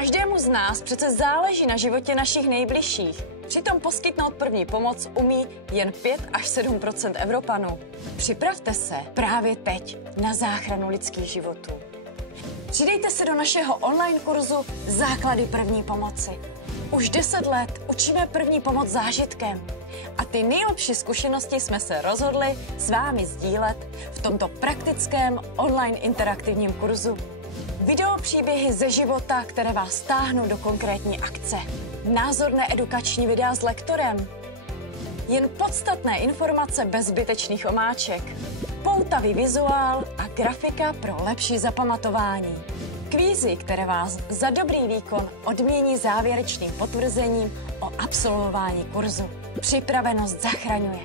Každému z nás přece záleží na životě našich nejbližších. Přitom poskytnout první pomoc umí jen 5 až 7 % Evropanů. Připravte se právě teď na záchranu lidských životů. Přidejte se do našeho online kurzu Základy první pomoci. Už 10 let učíme první pomoc zážitkem. A ty nejlepší zkušenosti jsme se rozhodli s vámi sdílet v tomto praktickém online interaktivním kurzu. Videopříběhy ze života, které vás táhnou do konkrétní akce. Názorné edukační videa s lektorem. Jen podstatné informace bez zbytečných omáček. Poutavý vizuál a grafika pro lepší zapamatování. Kvízy, které vás za dobrý výkon odmění závěrečným potvrzením o absolvování kurzu. Připravenost zachraňuje.